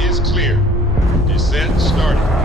is clear. Descent starting.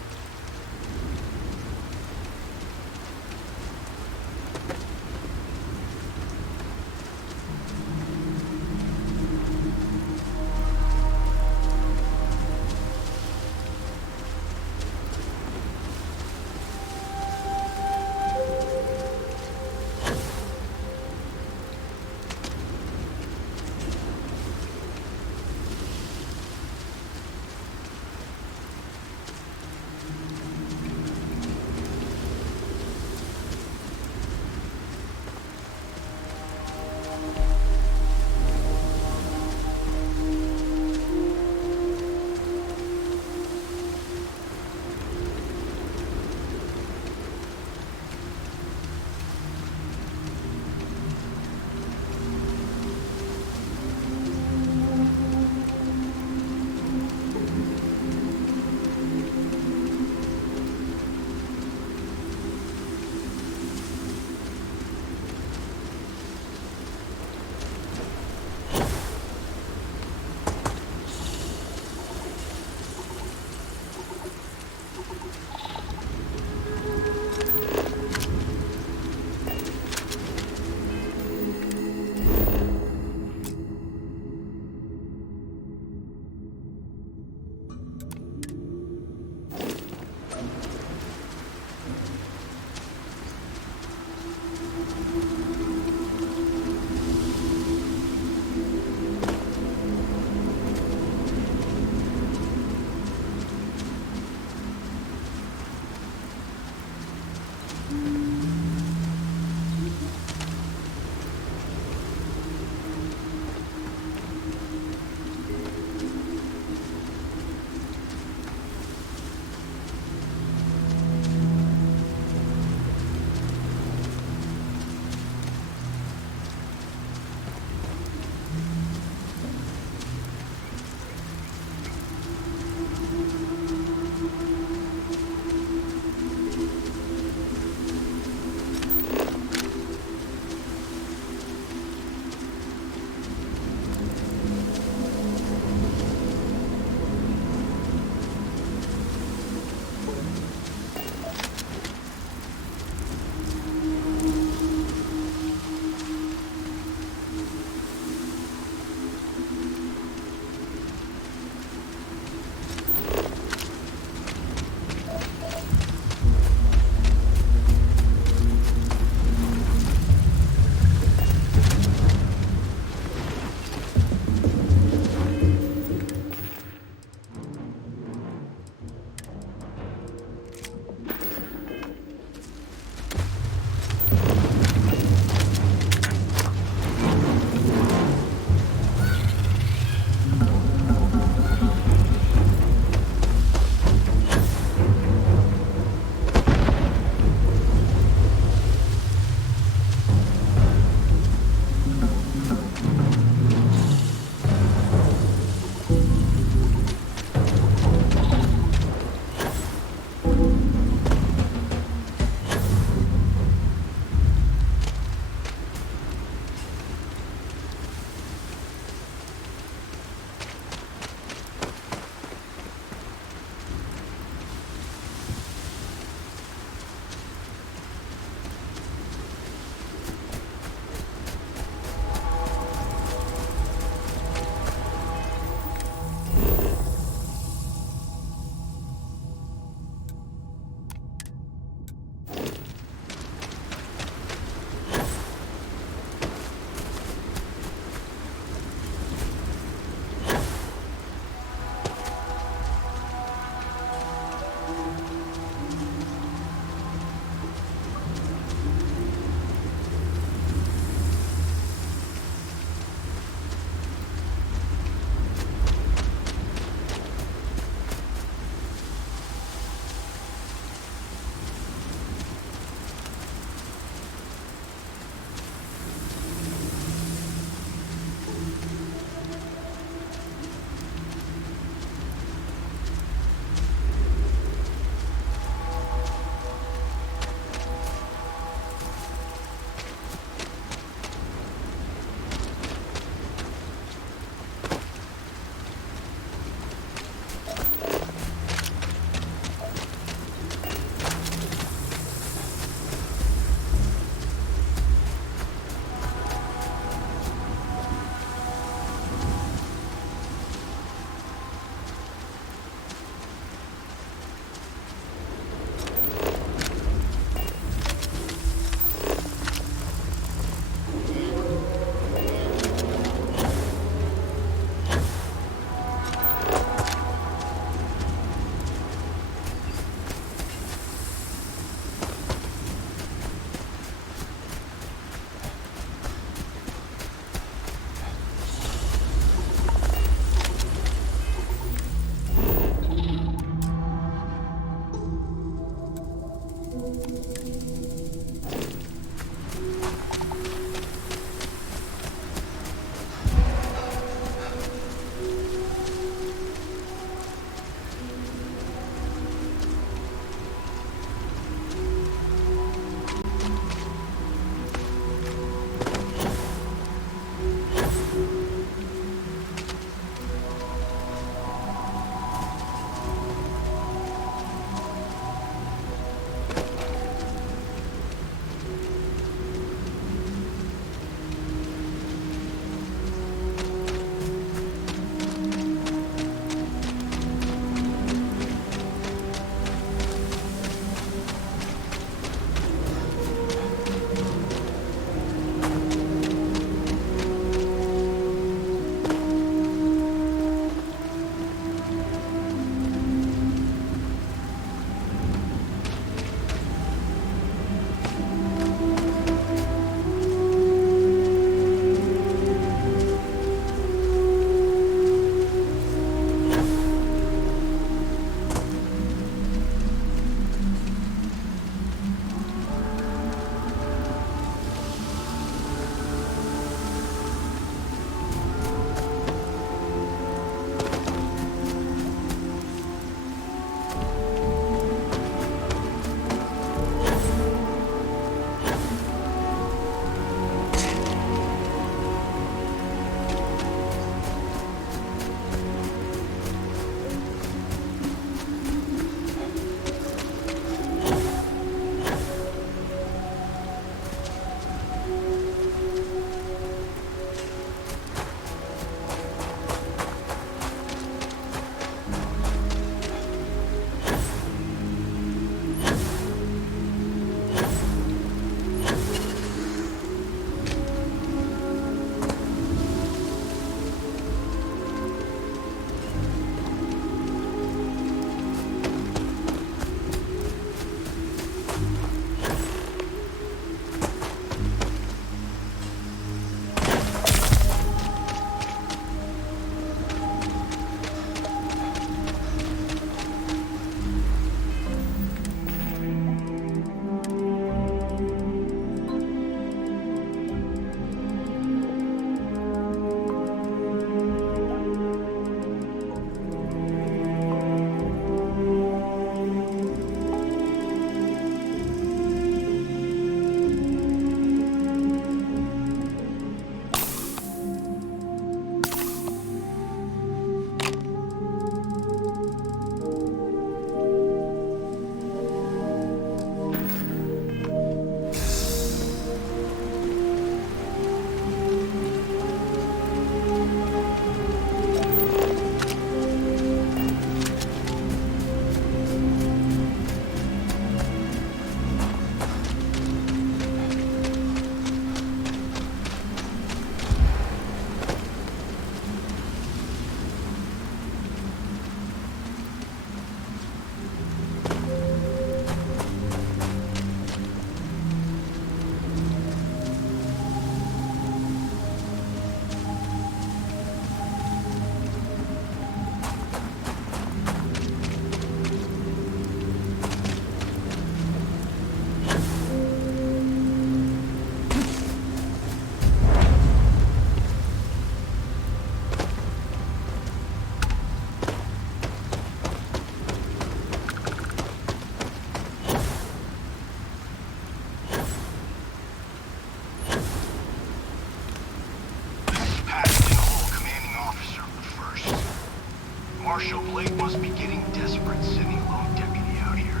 Marshal Blake must be getting desperate sending a lone deputy out here.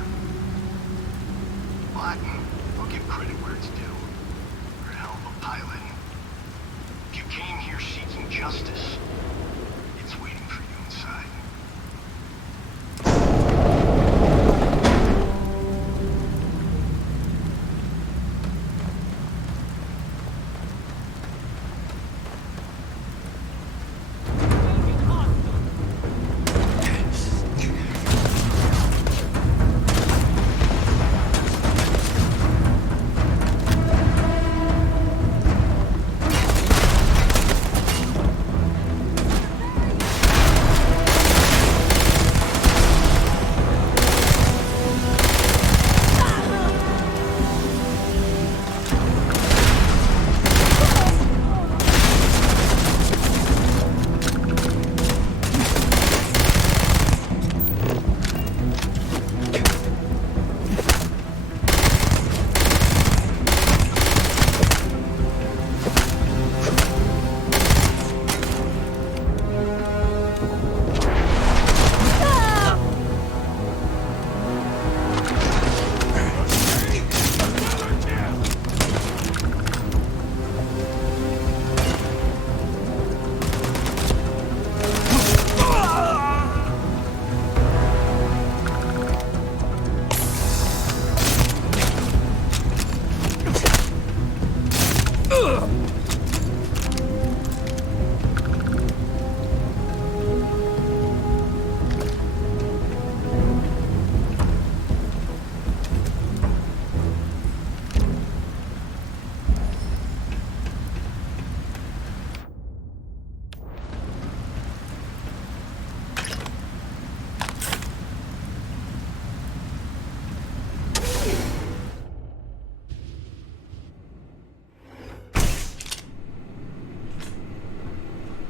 But I'll give credit where it's due. You're a hell of a pilot. If you came here seeking justice, it's waiting for you inside.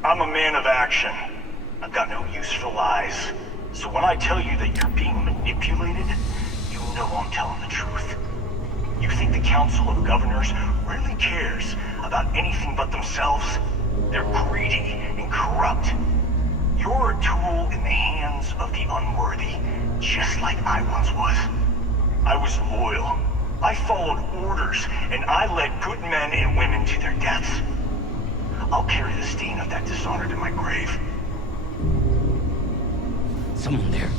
I'm a man of action. I've got no use for lies. So when I tell you that you're being manipulated, you know I'm telling the truth. You think the Council of Governors really cares about anything but themselves? They're greedy and corrupt. You're a tool in the hands of the unworthy, just like I once was. I was loyal. I followed orders, and I led good men and women to their deaths. I'll carry the stain of that dishonor to my grave. Someone there.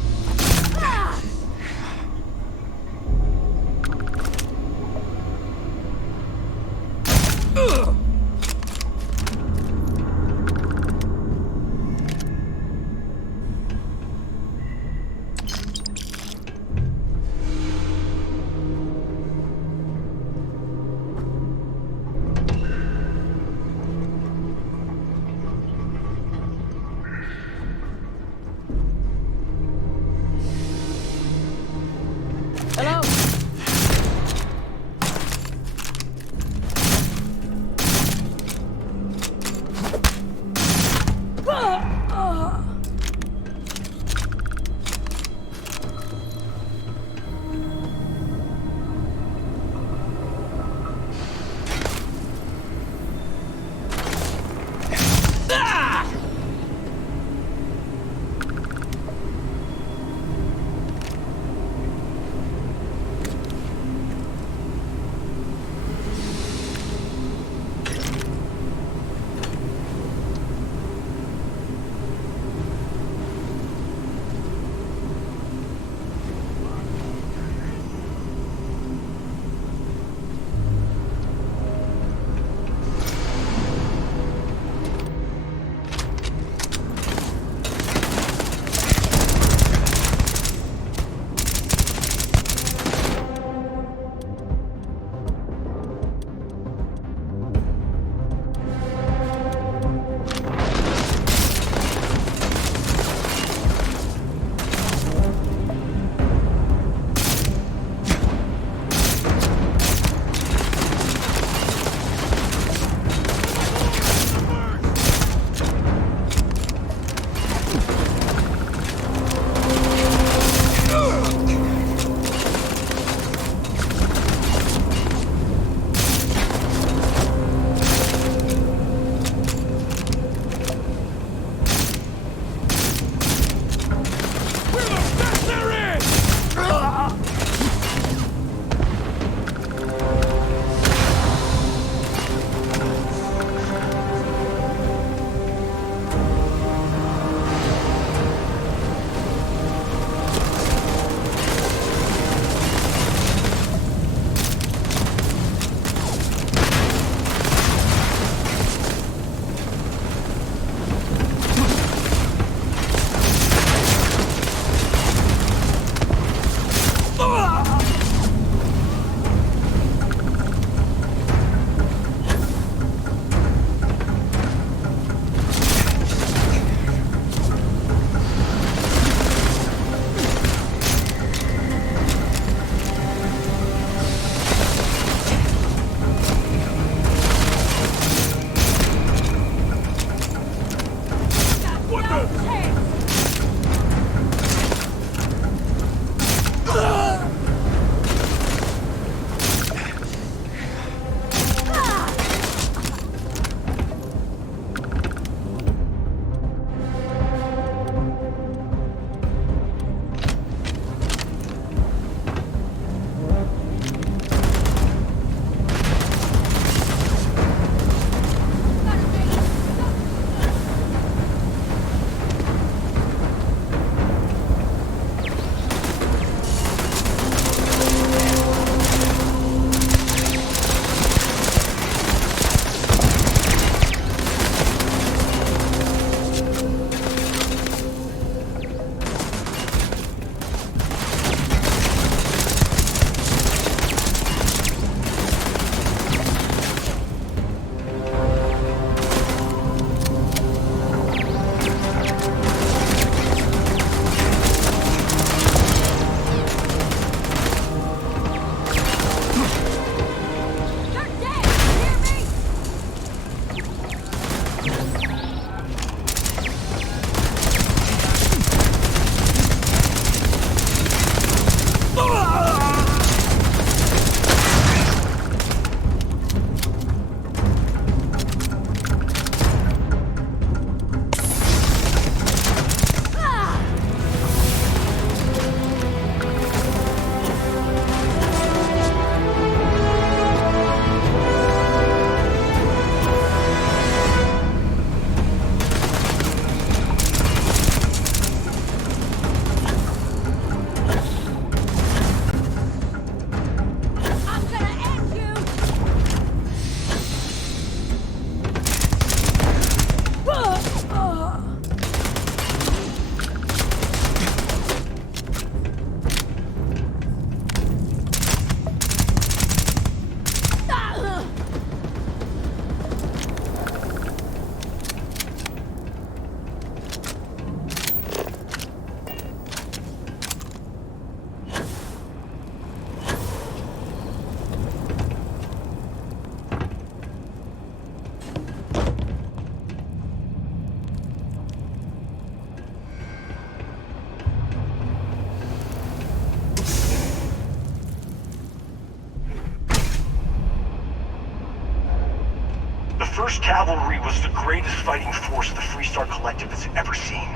First Cavalry was the greatest fighting force the Freestar Collective has ever seen.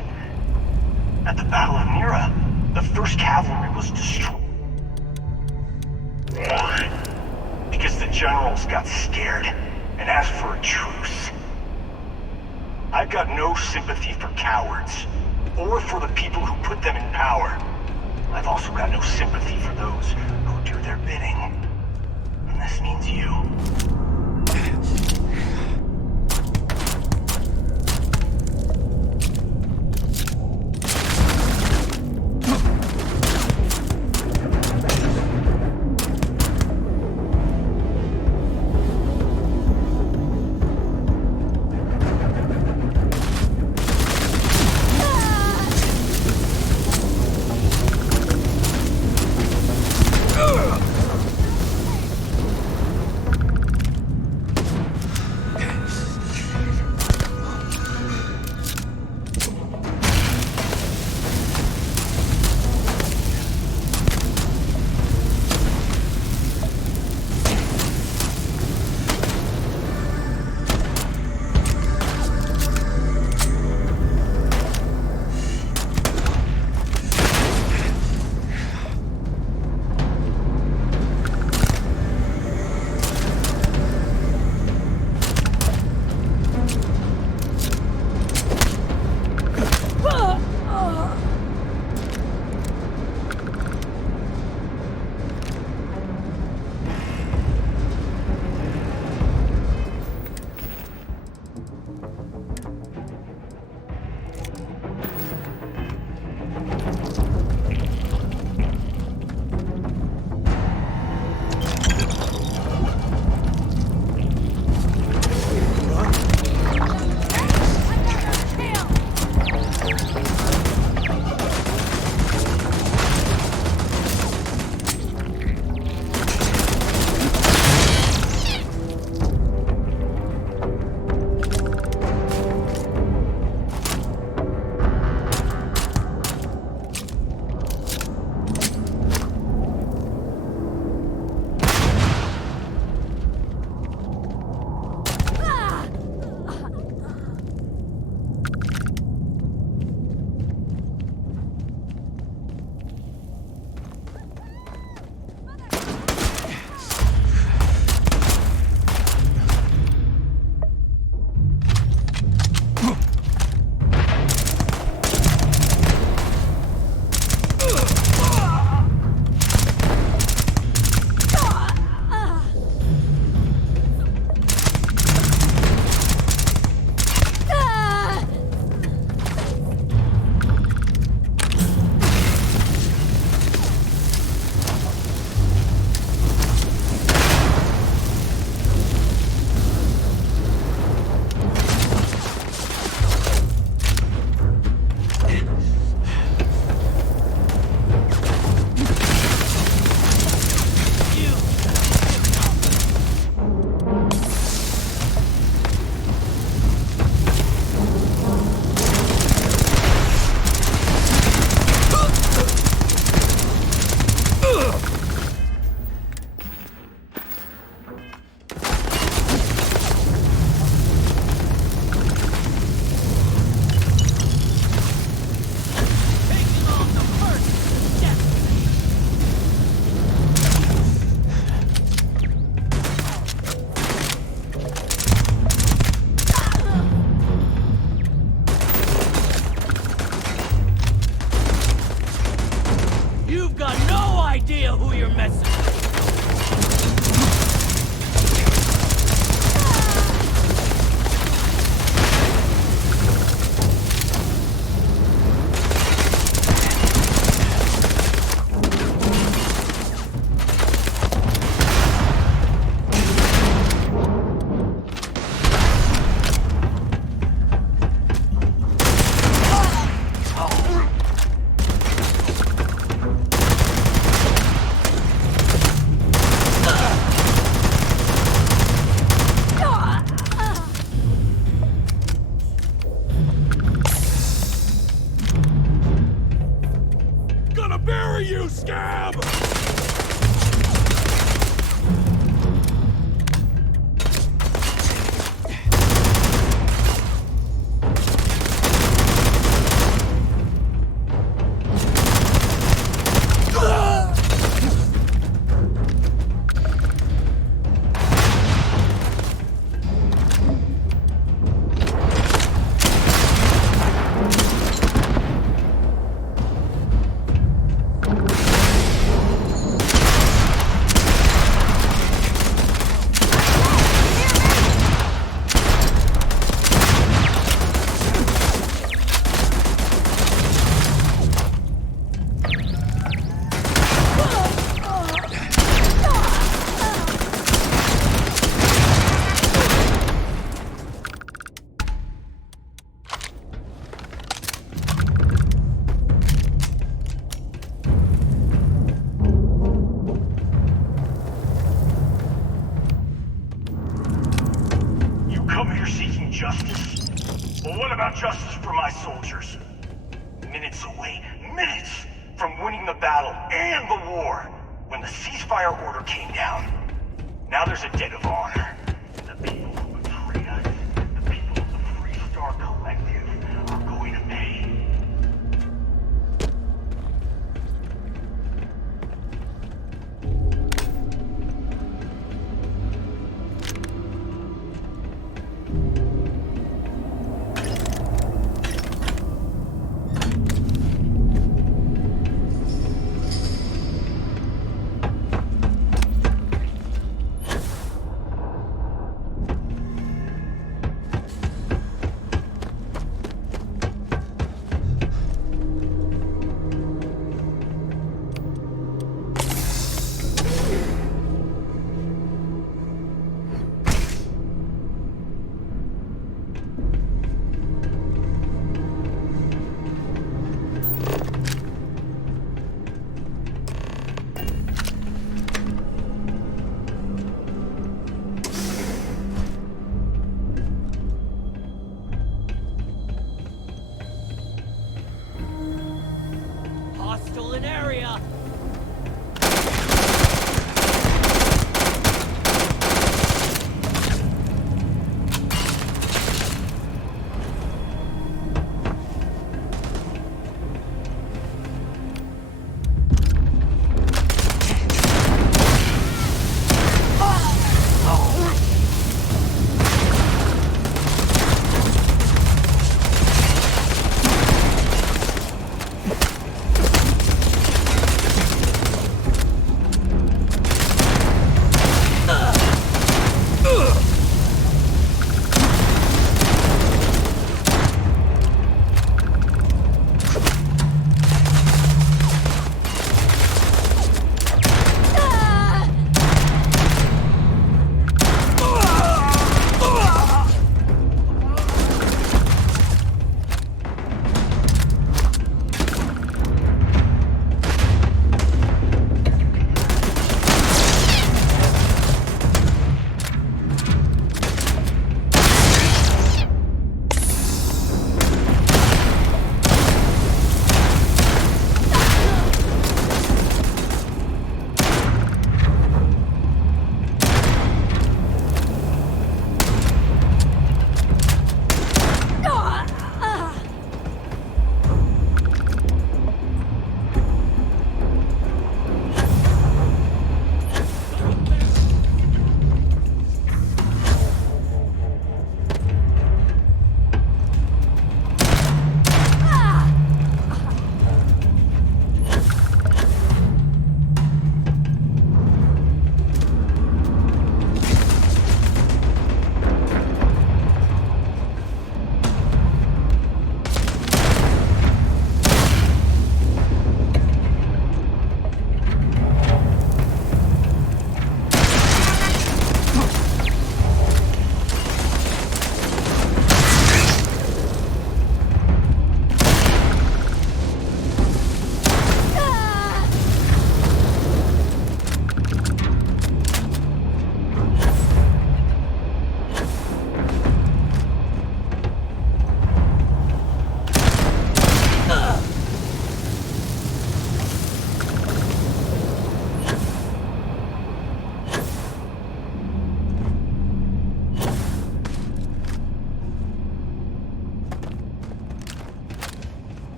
At the Battle of Mira, the First Cavalry was destroyed. Why? Because the generals got scared and asked for a truce. I've got no sympathy for cowards, or for the people who put them in power. I've also got no sympathy for those who do their bidding. And this means you. justice? Well, what about justice for my soldiers? Minutes away, minutes from winning the battle and the war, when the ceasefire order came down. Now there's a debt of honor. The people who betrayed us, the people of the Freestar Collective, are going to pay. Hostile in area!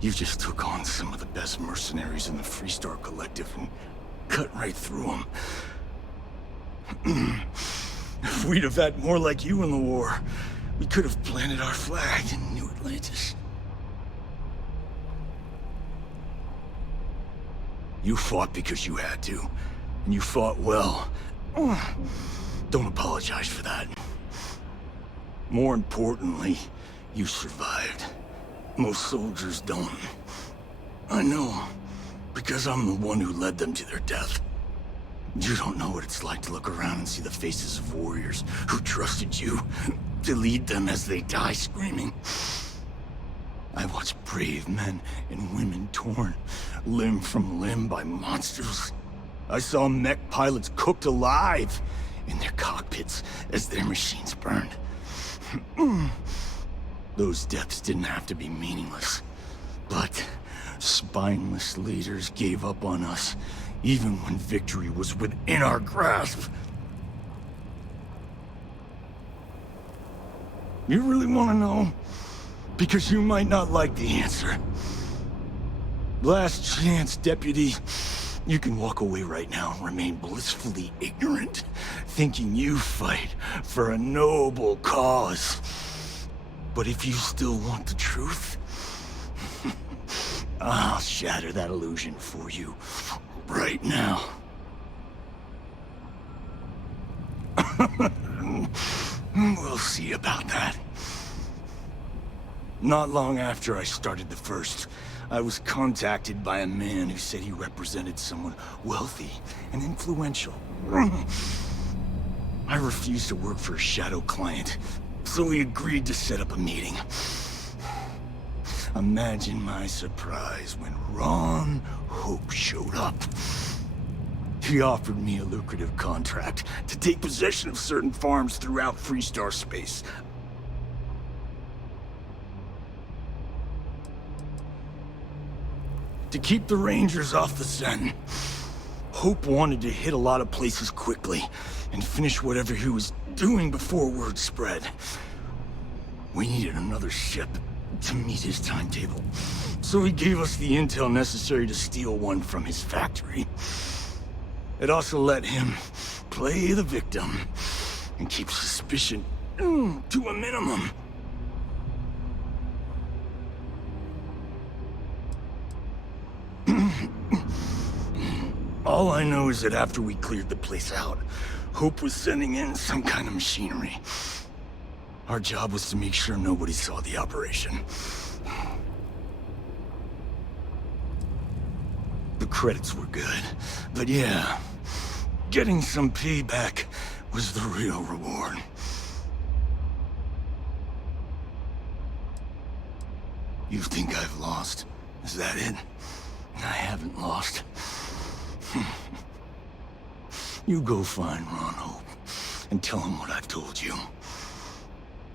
You just took on some of the best mercenaries in the Freestar Collective and cut right through them. If we'd have had more like you in the war, we could have planted our flag in New Atlantis. You fought because you had to, and you fought well. Don't apologize for that. More importantly, you survived. Most soldiers don't. I know, because I'm the one who led them to their death. You don't know what it's like to look around and see the faces of warriors who trusted you to lead them as they die screaming. I watched watch brave men and women torn limb from limb by monsters. I saw mech pilots cooked alive in their cockpits as their machines burned. Those deaths didn't have to be meaningless, but spineless leaders gave up on us, even when victory was within our grasp. You really want to know? Because you might not like the answer. Last chance, Deputy. You can walk away right now and remain blissfully ignorant, thinking you fight for a noble cause. But if you still want the truth, I'll shatter that illusion for you right now. We'll see about that. Not long after I started the first, I was contacted by a man who said he represented someone wealthy and influential. I refused to work for a shadow client, so he agreed to set up a meeting. Imagine my surprise when Ron Hope showed up. He offered me a lucrative contract to take possession of certain farms throughout Freestar space. To keep the Rangers off the scent. Hope wanted to hit a lot of places quickly and finish whatever he was doing before word spread. We needed another ship to meet his timetable, so he gave us the intel necessary to steal one from his factory. It also let him play the victim and keep suspicion to a minimum. All I know is that after we cleared the place out, Hope was sending in some kind of machinery. Our job was to make sure nobody saw the operation. The credits were good, but yeah, getting some payback was the real reward. You think I've lost? Is that it? I haven't lost. You go find Ron Hope and tell him what I've told you.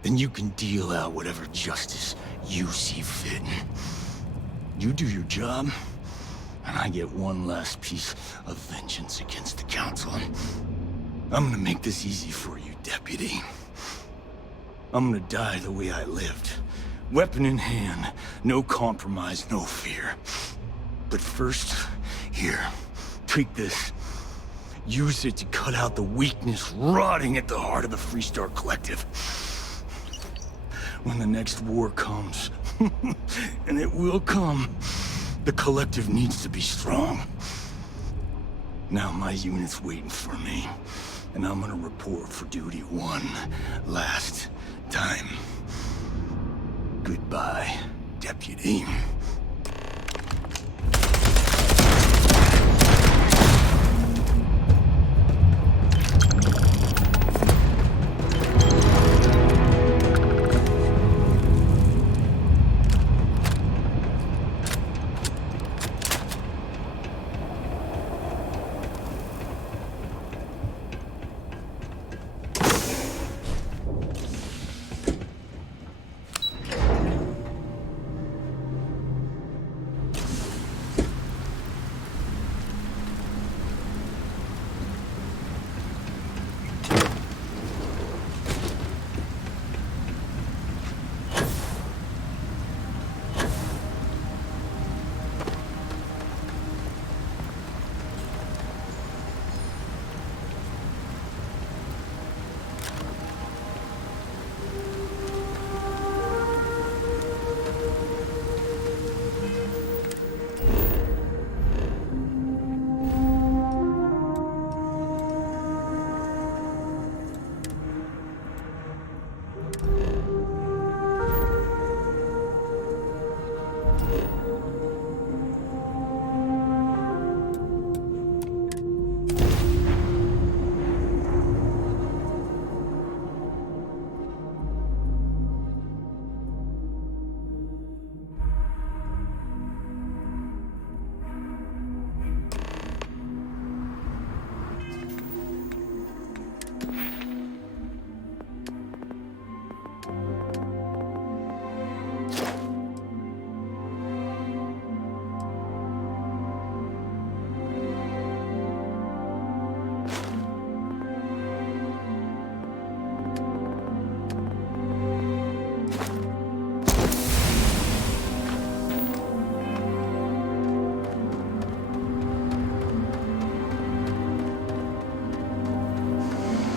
Then you can deal out whatever justice you see fit. You do your job, and I get one last piece of vengeance against the Council. I'm gonna make this easy for you, Deputy. I'm gonna die the way I lived. Weapon in hand, no compromise, no fear. But first, here, take this. Use it to cut out the weakness rotting at the heart of the Freestar Collective. When the next war comes, and it will come, the Collective needs to be strong. Now my unit's waiting for me, and I'm gonna report for duty one last time. Goodbye, Deputy.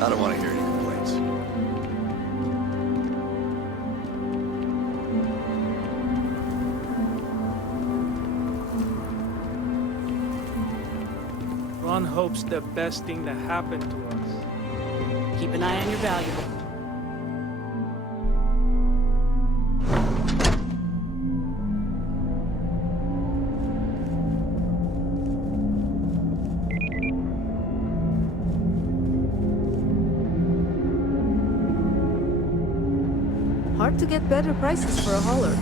I don't want to hear any complaints. Ron hopes the best thing that happened to us. Keep an eye on your valuable. Hard to get better prices for a hauler.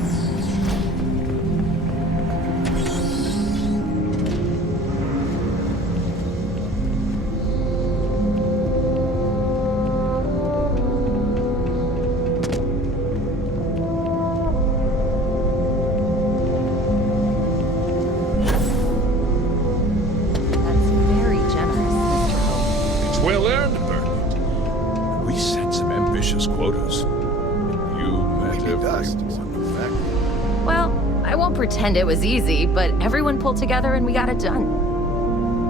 That's very generous, Mr. Hope. It's well earned, Bernard. We set some ambitious quotas. You met Maybe dust. everyone. Some factory. Well, I won't pretend it was easy, but everyone pulled together and we got it done.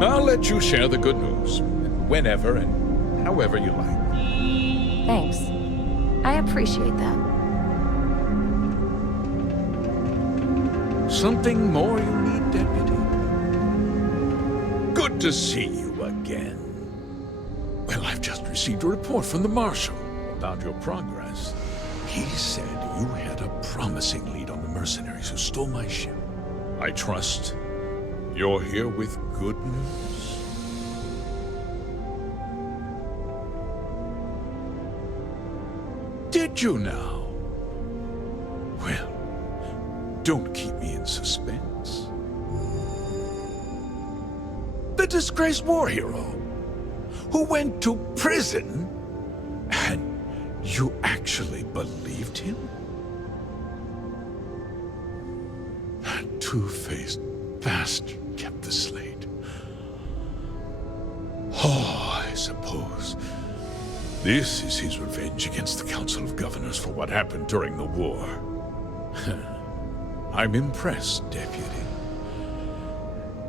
I'll let you share the good news. Whenever and however you like. Thanks. I appreciate that. Something more you need, Deputy? Good to see you again. Well, I've just received a report from the Marshal about your progress. He said you had a promising lead on the mercenaries who stole my ship. I trust you're here with good news. Did you now? Well, don't keep me in suspense. The disgraced war hero who went to prison, and you actually believed him? That two-faced bastard kept the slate. Oh, I suppose this is his revenge against the Council of Governors for what happened during the war. I'm impressed, Deputy.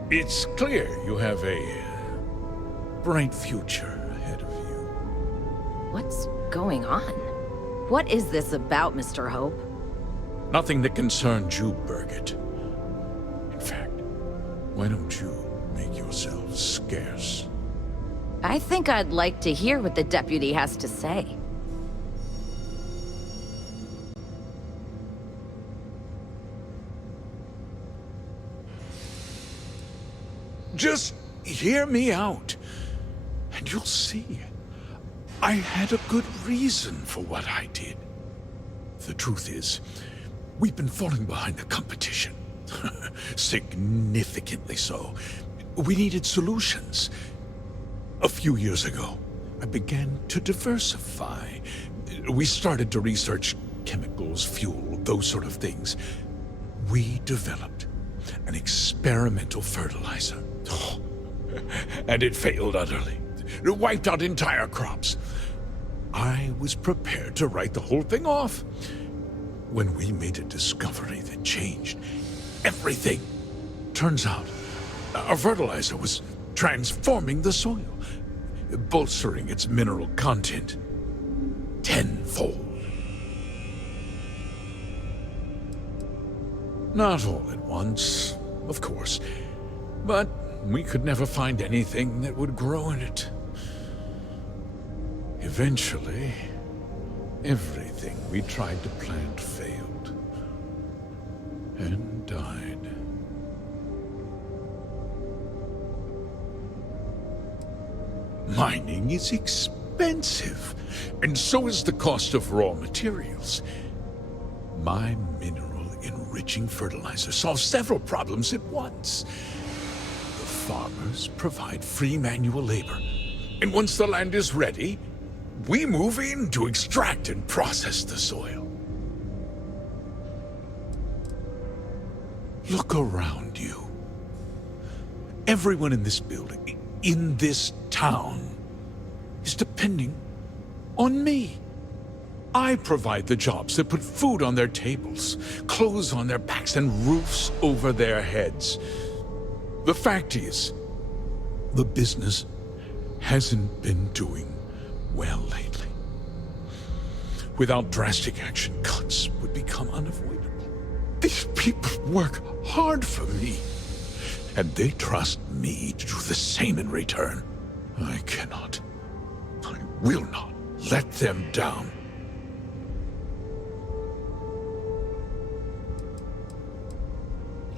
It's clear you have a bright future ahead of you. What's going on? What is this about, Mr. Hope? Nothing that concerns you, Birgit. In fact, why don't you make yourself scarce? I think I'd like to hear what the deputy has to say. Just hear me out, and you'll see. I had a good reason for what I did. The truth is, we've been falling behind the competition. Significantly so. We needed solutions. A few years ago, I began to diversify. We started to research chemicals, fuel, those sort of things. We developed an experimental fertilizer. And it failed utterly. It wiped out entire crops. I was prepared to write the whole thing off when we made a discovery that changed everything. Turns out, our fertilizer was transforming the soil, bolstering its mineral content tenfold. Not all at once, of course, but we could never find anything that would grow in it. Eventually, everything we tried to plant failed and died. Mining is expensive, and so is the cost of raw materials. My mineral-enriching fertilizer solves several problems at once. The farmers provide free manual labor, and once the land is ready, we move in to extract and process the soil. Look around you. Everyone in this building, in this town, is depending on me. I provide the jobs that put food on their tables, clothes on their backs, and roofs over their heads. The fact is, the business hasn't been doing well lately. Without drastic action, cuts would become unavoidable. These people work hard for me, and they trust me to do the same in return. I will not let them down.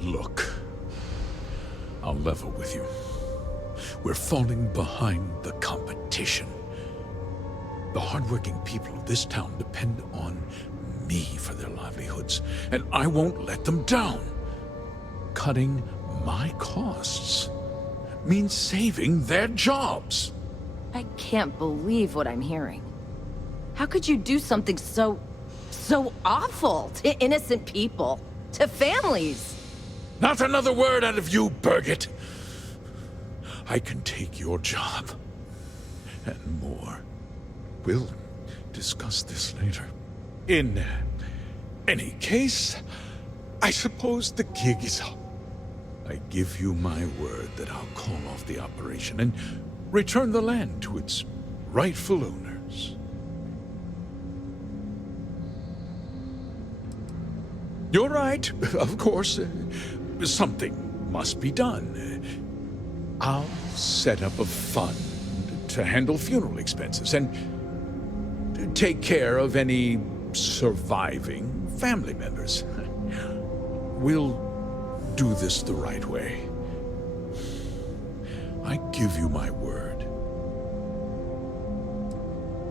Look, I'll level with you. We're falling behind the competition. The hardworking people of this town depend on me for their livelihoods, and I won't let them down. Cutting my costs means saving their jobs. I can't believe what I'm hearing. How could you do something so awful to innocent people, to families? Not another word out of you, Birgit. I can take your job, and more. We'll discuss this later. In any case, I suppose the gig is up. I give you my word that I'll call off the operation and return the land to its rightful owners. You're right, of course. Something must be done. I'll set up a fund to handle funeral expenses and take care of any surviving family members. We'll do this the right way. I give you my word.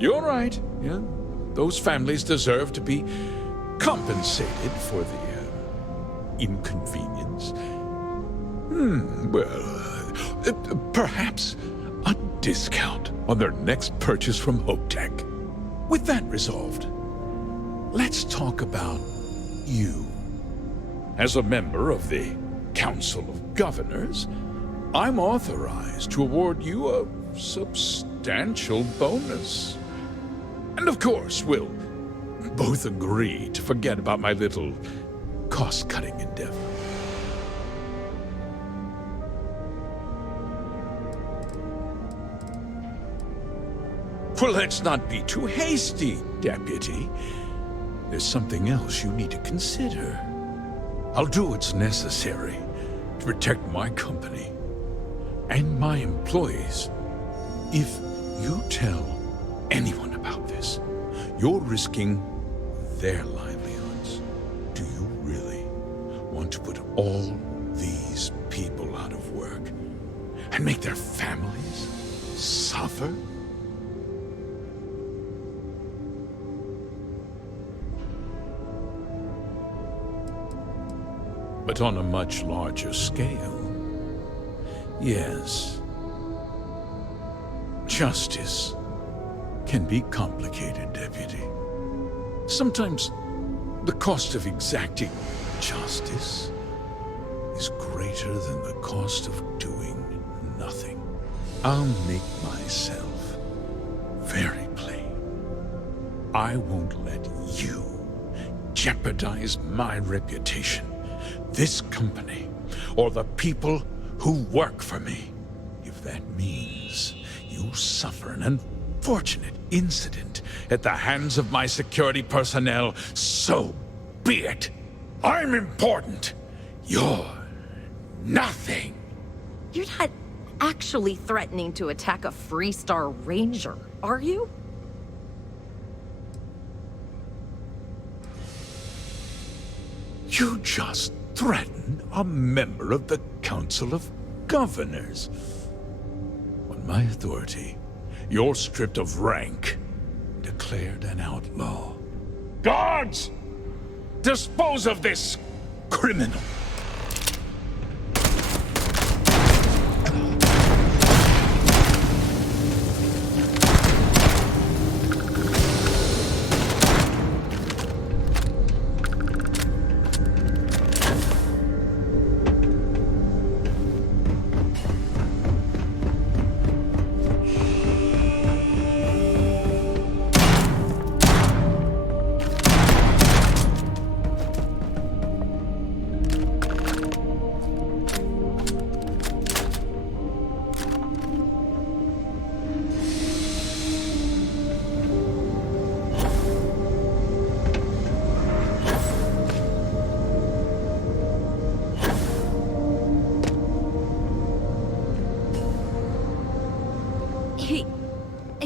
You're right. Yeah, those families deserve to be compensated for the inconvenience. Perhaps a discount on their next purchase from Hotech. With that resolved, let's talk about you. As a member of the Council of Governors, I'm authorized to award you a substantial bonus. And of course, we'll both agree to forget about my little cost-cutting endeavor. Well, let's not be too hasty, Deputy. There's something else you need to consider. I'll do what's necessary to protect my company and my employees. If you tell anyone about this, you're risking their livelihoods. Do you really want to put all these people out of work and make their families suffer? But on a much larger scale, yes, justice can be complicated, Deputy. Sometimes the cost of exacting justice is greater than the cost of doing nothing. I'll make myself very plain. I won't let you jeopardize my reputation, this company, or the people who work for me. If that means you suffer an unfortunate incident at the hands of my security personnel, so be it. I'm important. You're nothing. You're not actually threatening to attack a Freestar Ranger, are you? You just threatened a member of the Council of Governors. On my authority, you're stripped of rank, declared an outlaw. Guards! Dispose of this criminal!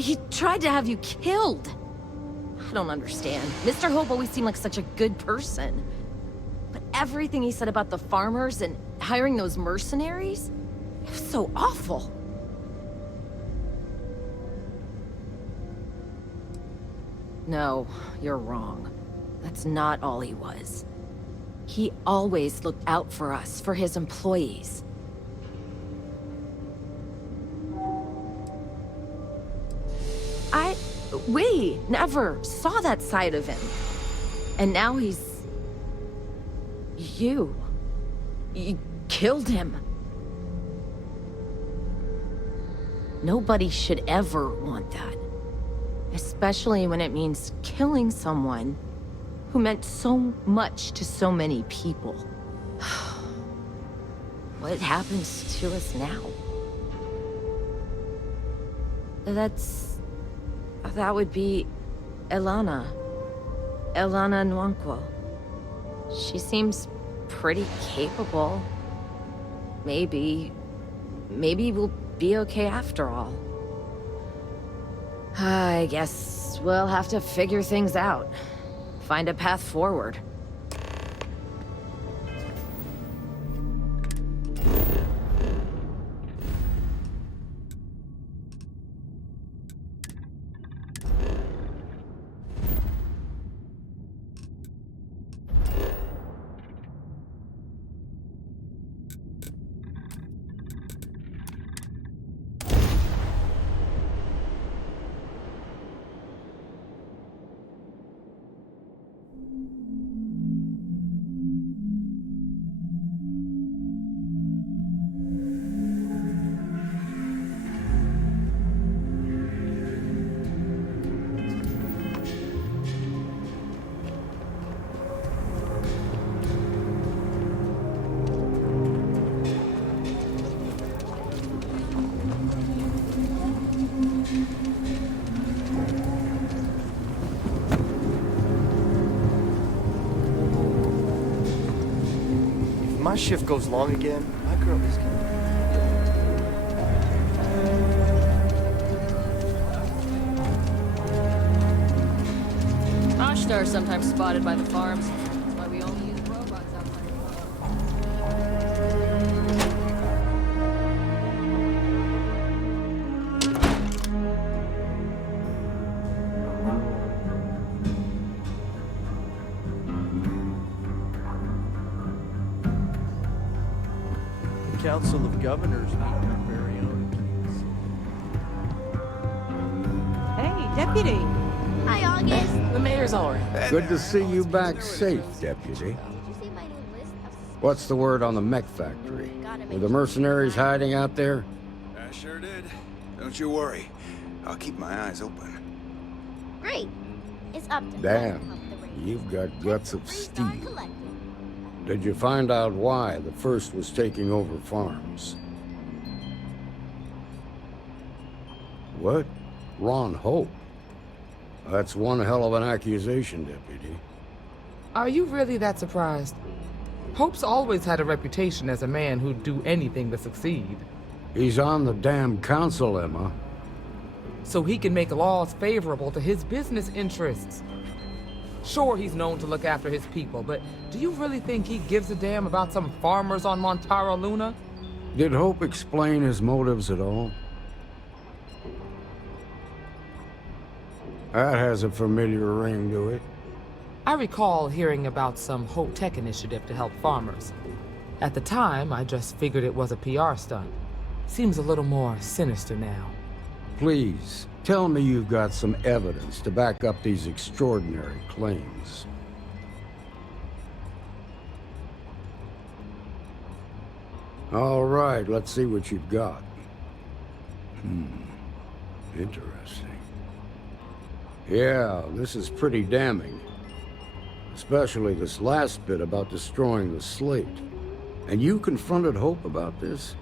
He tried to have you killed. I don't understand. Mr. Hope always seemed like such a good person. But everything he said about the farmers and hiring those mercenaries, it was so awful. No, you're wrong. That's not all he was. He always looked out for us, for his employees. We never saw that side of him. And now he's... You killed him. Nobody should ever want that. Especially when it means killing someone who meant so much to so many people. What happens to us now? That would be Elana. Elana Nwankwo. She seems pretty capable. Maybe we'll be okay after all. I guess we'll have to figure things out. Find a path forward. My shift goes long again. My girl is gonna... Ashtar are sometimes spotted by the farms. That's why we only use robots outside The Council of Governors need their very own. Hey, Deputy. Hi, August. The mayor's all right. Good to see you back safe, Deputy. What's the word on the mech factory? Were the mercenaries hiding out there? I sure did. Don't you worry. I'll keep my eyes open. Great. It's up to Damn, you've got guts of steel. Did you find out why the first was taking over farms? What? Ron Hope? That's one hell of an accusation, Deputy. Are you really that surprised? Hope's always had a reputation as a man who'd do anything to succeed. He's on the damn council, Emma. So he can make laws favorable to his business interests. Sure, he's known to look after his people, but do you really think he gives a damn about some farmers on Montara Luna? Did Hope explain his motives at all? That has a familiar ring to it. I recall hearing about some Hope Tech initiative to help farmers. At the time, I just figured it was a PR stunt. Seems a little more sinister now. Please, tell me you've got some evidence to back up these extraordinary claims. All right, let's see what you've got. Interesting. Yeah, this is pretty damning. Especially this last bit about destroying the slate. And you confronted Hope about this?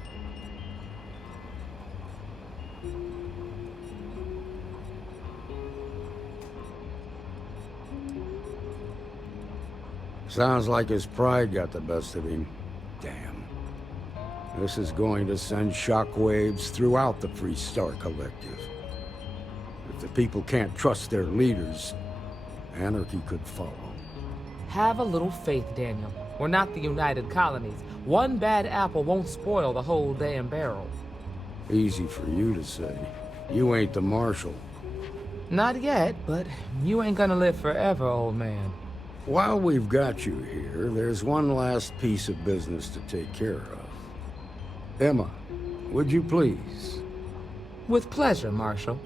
Sounds like his pride got the best of him. Damn. This is going to send shockwaves throughout the Free Star Collective. If the people can't trust their leaders, anarchy could follow. Have a little faith, Daniel. We're not the United Colonies. One bad apple won't spoil the whole damn barrel. Easy for you to say. You ain't the marshal. Not yet, but you ain't gonna live forever, old man. While we've got you here, there's one last piece of business to take care of. Emma, would you please? With pleasure, Marshal.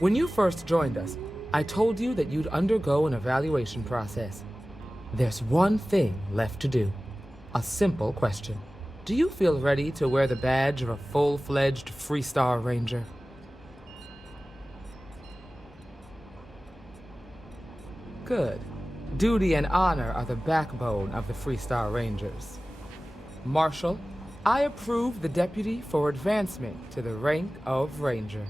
When you first joined us, I told you that you'd undergo an evaluation process. There's one thing left to do. A simple question. Do you feel ready to wear the badge of a full-fledged Freestar Ranger? Good. Duty and honor are the backbone of the Freestar Rangers. Marshal, I approve the deputy for advancement to the rank of Ranger.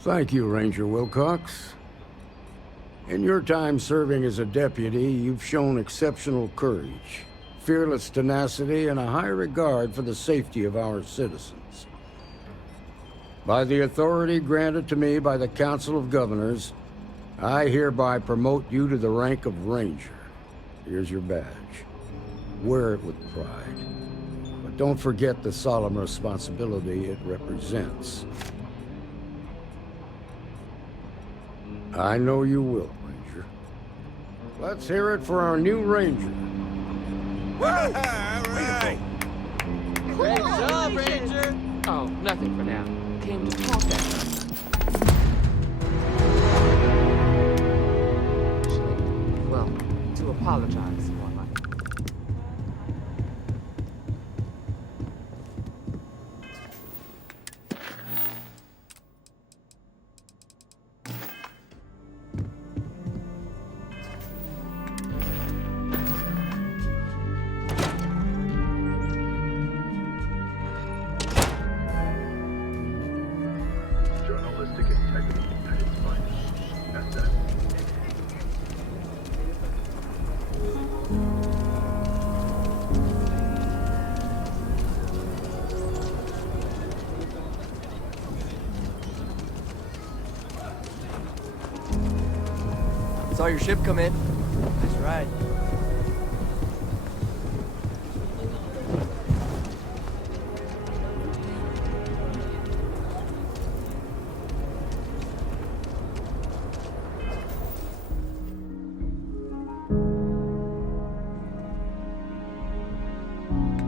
Thank you, Ranger Wilcox. In your time serving as a deputy, you've shown exceptional courage, fearless tenacity, and a high regard for the safety of our citizens. By the authority granted to me by the Council of Governors, I hereby promote you to the rank of Ranger. Here's your badge. Wear it with pride. But don't forget the solemn responsibility it represents. I know you will, Ranger. Let's hear it for our new Ranger. All right. Great job, Ranger! Oh, nothing for now. Came to talk that. Well, to apologize, more like. Journalistic integrity at its finest. That's that. Saw your ship come in. Nice ride.